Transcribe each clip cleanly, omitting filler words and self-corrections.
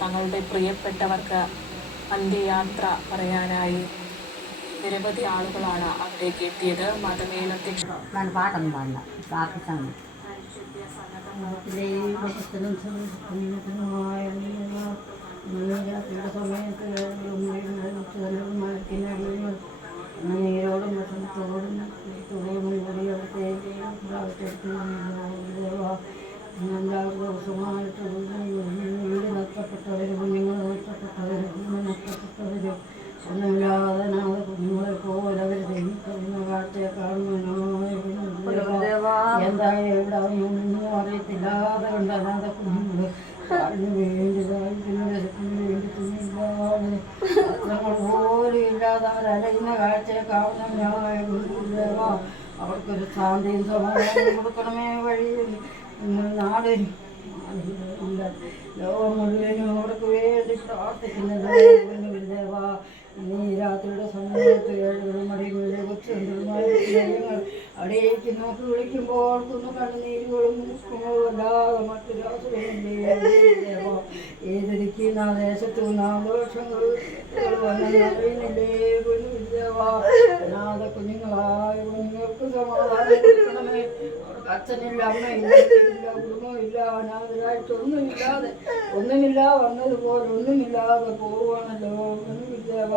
തങ്ങളുടെ പ്രിയപ്പെട്ടവർക്ക് അന്ത്യയാത്ര പറയാനായി നിരവധി ആളുകളാണ് അവിടേക്ക് എത്തിയത്. മതമേലധ്യക്ഷ പാട്ടൊന്നും പാടില്ല, പ്രാർത്ഥിച്ചാണ്. നീരോടും വിഷമത്തോടും കൂടി അവിടുത്തെ എല്ലാവരും ദിവസമായിട്ട് വീട് നഷ്ടപ്പെട്ടവരും കുഞ്ഞുങ്ങൾ നഷ്ടപ്പെട്ടവരും നഷ്ടപ്പെട്ടവരും ഒന്നുമില്ലാതെ കുഞ്ഞുങ്ങളെ പോലെ അവർ തെങ്ങിക്കുന്ന കാഴ്ചയെ കാണുവാനായി എന്തായാലും എവിടെ ഒന്നും അറിയത്തില്ലാതെ കൊണ്ട് അനാഥ കുഞ്ഞുങ്ങൾ അതിന് വേണ്ടി വേണ്ടി തുണിയില്ലാതെ ഞങ്ങൾ പോലും ഇല്ലാതെ അവരലയുന്ന കാഴ്ചയെ കാണുന്നവനായ അവർക്കൊരു ശാന്തിയും സമാധാനം കൊടുക്കണമേ. വഴി നാട് ലോകം മുഴുവനും അവർക്ക് വേണ്ടി പ്രാർത്ഥിക്കുന്നത് ഗുരുദേവ. ഇനി രാത്രിയുടെ സമയത്ത് 7 മണി മുതൽ കൊച്ചുങ്ങൾ അവിടേക്ക് നോക്കി വിളിക്കുമ്പോൾ കുന്നു കണ്ണുനീരുകളും അല്ലാതെ മറ്റൊരാസുരമില്ലേ ഗുരുദേവ. ഏത് ദിക്കുന്ന ദേശത്തും ആഘോഷങ്ങൾ വന്നറിയുന്നില്ലേ ഗുരുദേവ. അനാഥ കുഞ്ഞുങ്ങളായ കുഞ്ഞുങ്ങൾക്ക് സമാധാനം കൊടുക്കണമേ. അവർക്ക് അച്ഛനില്ല, അമ്മയില്ല, കുടുംബമില്ല, അനാഥരായിട്ട് ഒന്നുമില്ല വന്നതുപോലെ ഒന്നുമില്ലാതെ പോവുകയാണല്ലോ ഗുരുദേവ.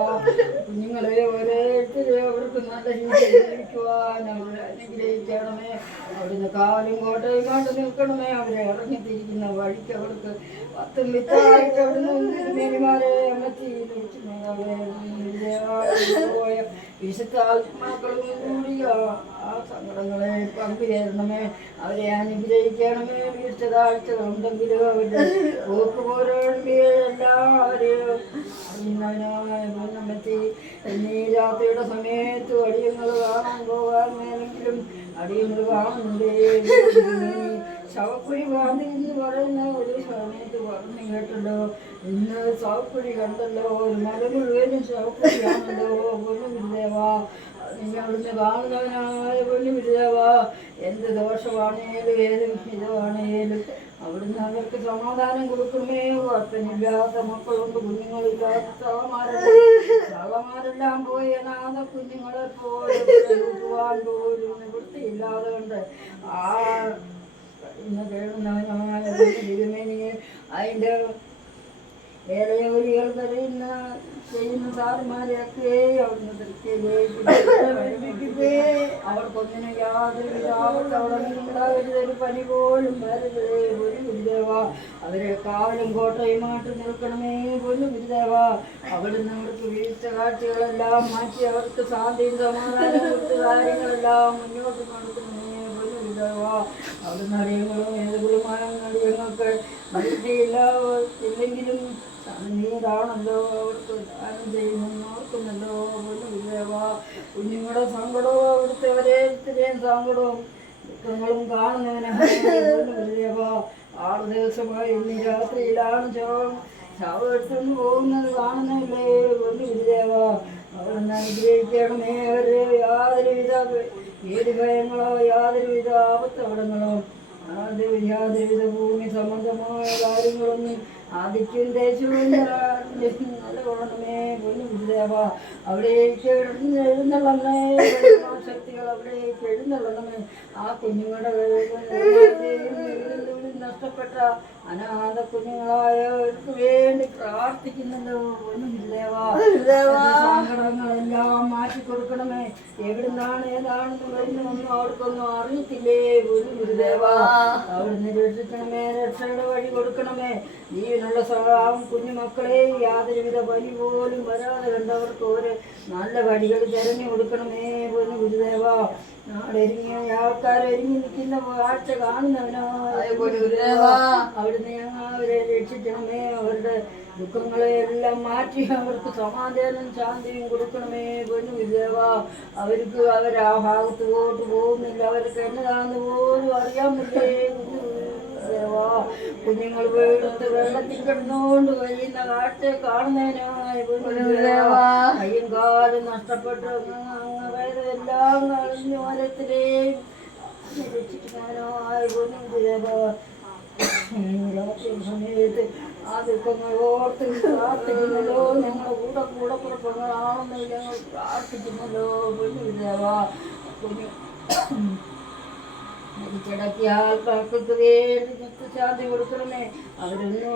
കുഞ്ഞുങ്ങളെ ഓരോരുത്തരെ അവർക്ക് നല്ല രീതിയിൽ ജീവിക്കുവാൻ അവരെ അനുഗ്രഹിക്കണമേ. അവിടുന്ന് കാലും കോട്ടയുമായിട്ട് നിൽക്കണമേ. അവരെ ഇറങ്ങിത്തിരിക്കുന്ന വഴിക്ക് അവർക്ക് പത്തും വിത്തായിട്ട് അവിടുന്ന് തിരുമേനിമാരെ അമ്മച്ചിയിലേക്കുമേ അവരെ പോയ വിശുദ്ധ ആത്മാക്കളും കൂടി ആ സങ്കടങ്ങളെ പങ്കുചേരണമേ. അവരെ അനുഗ്രഹിക്കണമേ. വീഴ്ച താഴ്ചകളുണ്ടെങ്കിലും അവരുടെ എല്ലാവരെയും അറിയുന്നവനായ എന്നീ രാത്രിയുടെ സമയത്ത് അടിയങ്ങൾ കാണാൻ പോകാൻ വേണമെങ്കിലും അടിയങ്ങൾ കാണുന്നുണ്ടേ. ശവക്കുഴി വാന്തി എന്ന് പറയുന്ന ഒരു സമയത്ത് പറഞ്ഞു കേട്ടല്ലോ. ഇന്ന് ശവക്കുഴി കണ്ടല്ലോ. ഒരു മല മുഴുവനും ശവക്കുഴിയാണല്ലോ ഗുരുദേവ. നിങ്ങളൊന്ന് കാണുന്നവനായ ഗുരുദേവ. എന്ത് ദോഷമാണേലും ഏതും ഹിതമാണേലും അവിടുന്ന് അവർക്ക് സമാധാനം കൊടുക്കുമേ. കുഴപ്പമില്ലാത്ത മക്കളുണ്ട്, കുഞ്ഞുങ്ങളില്ലാത്ത തള്ളമാരെല്ലാം പോയി അനാഥ കുഞ്ഞുങ്ങളെ പോലുവാൻ പോലും നിവൃത്തിയില്ലാതെ കൊണ്ട് ആ ഇന്ന് കേൾക്കുന്നവനായ തിരുമേനിയെ അതിൻ്റെ ഏലയോലികൾ ചെയ്യുന്ന സാറുമാരെയൊക്കെ അവിടുന്ന് തൃപ്തിയിലേക്ക് അവർക്കൊന്നിനും യാതൊരുവിധ ആപത്ത് അവിടെ ഉണ്ടാകരുതൊരു പനി പോലും വരരുതേ ഒരു ഗുരുദേവ. അവരെ കാവലും കോട്ടയുമായിട്ട് നിൽക്കണമേ പൊന്നു ഗുരുദേവ. അവിടുന്ന് അവർക്ക് വീഴ്ച കാഴ്ചകളെല്ലാം മാറ്റി അവർക്ക് ശാന്തിയും സമാധാനം കൊടുത്ത കാര്യങ്ങളെല്ലാം മുന്നോട്ട് നടത്തണമേ പൊന്നു ഗുരുദേവ. അവിടുന്ന് അറിയങ്ങളും ഏതുകളുമായ ഞങ്ങൾക്ക് ഇല്ലെങ്കിലും നീതാണല്ലോ അവർക്ക് ദാനം ചെയ്യുന്നു നോക്കുന്നല്ലോ പൊന്നു ഗുരുദേവ. കുഞ്ഞുങ്ങളുടെ സങ്കടവും അവിടുത്തെ ഒരേത്തിരെയും സങ്കടവും ദുഃഖങ്ങളും കാണുന്നവനാണ് പൊന്നു ഗുരുദേവ. 6 ദിവസമായി ഇന്ന് രാത്രിയിലാണ് ശവം പോകുന്നത് കാണുന്നില്ലേ പൊന്നു ഗുരുദേവ. അവിടുന്ന് അനുഗ്രഹിക്കണമേ. അവരെ യാതൊരുവിധ ഭയങ്ങളോ യാതൊരുവിധ ആപത്തവിടങ്ങളോ യാതൊരുവിധ ഭൂമി സംബന്ധമായ കാര്യങ്ങളൊന്നും ആദിക്കും ദേശവും നിലകൊള്ളണമേ പൊന്നു ഗുരുദേവ. അവിടേക്ക് എഴുന്നള്ളണമേ. ശക്തികൾ അവിടേക്ക് എഴുന്നള്ളണമേ. ആ കുഞ്ഞുങ്ങളുടെ നഷ്ടപ്പെട്ട അനാഥ കുഞ്ഞുങ്ങളായവർക്ക് വേണ്ടി പ്രാർത്ഥിക്കുന്നല്ലോ പൊന്നു ഗുരുദേവ. സങ്കടങ്ങളെല്ലാം മാറ്റിക്കൊടുക്കണമേ. എവിടുന്നാണ് ഏതാണെന്ന് വരുന്നൊന്നും അവർക്കൊന്നും അറിയത്തില്ലേ പൊന്നു ഗുരുദേവ. അവിടുന്ന് രക്ഷിക്കണമേ. രക്ഷയുടെ വഴി കൊടുക്കണമേ. ജീവനുള്ള കുഞ്ഞുമക്കളെ യാതൊരുവിധ പനി പോലും വരാതെ കണ്ടവർക്ക് ഒരു നല്ല വഴികൾ തിരഞ്ഞു കൊടുക്കണമേ പൊന്നു ഗുരുദേവ. നാടൊരുങ്ങിയ ആൾക്കാരൊരുങ്ങി നിൽക്കുന്ന കാഴ്ച കാണുന്നവനായ ഗുരുദേവ. അവിടുന്ന് ഞങ്ങൾ അവരെ രക്ഷിക്കണമേ. അവരുടെ ദുഃഖങ്ങളെ എല്ലാം മാറ്റി അവർക്ക് സമാധാനം ശാന്തിയും കൊടുക്കണമേ പൊന്നു ഗുരുദേവ. അവർക്ക് അവരാ ഭാഗത്തോട്ട് പോകുന്നില്ല. അവർക്ക് എന്നതാന്ന് പോലും അറിയാമില്ലേ ഗുരുദേവ. കുഞ്ഞുങ്ങൾ വീടുത്ത് വെള്ളത്തിൽ കിടന്നുകൊണ്ട് കഴിയുന്ന കാഴ്ച കാണുന്നതിനായ ഗുരുദേവ. കയ്യും കാലും നഷ്ടപ്പെട്ട് എല്ലാം കളഞ്ഞു ഓരത്തിലേയും രക്ഷിക്കാനായ ഗുരുദേവ. രാത്രി സമയത്ത് ആ ദുഃഖങ്ങൾ ഓർത്ത് പ്രാർത്ഥിക്കുന്നല്ലോ. ഞങ്ങളുടെ കൂടെ പുറപ്പെടുന്നതാണെന്ന് ഞങ്ങൾ പ്രാർത്ഥിക്കുന്നല്ലോ. പൊന്നുദേവാ, കുഞ്ഞു മരിച്ചടക്കിയ ആൾക്കാർക്ക് വേണ്ടി ശാന്തി കൊടുക്കണമേ. അവരൊന്നും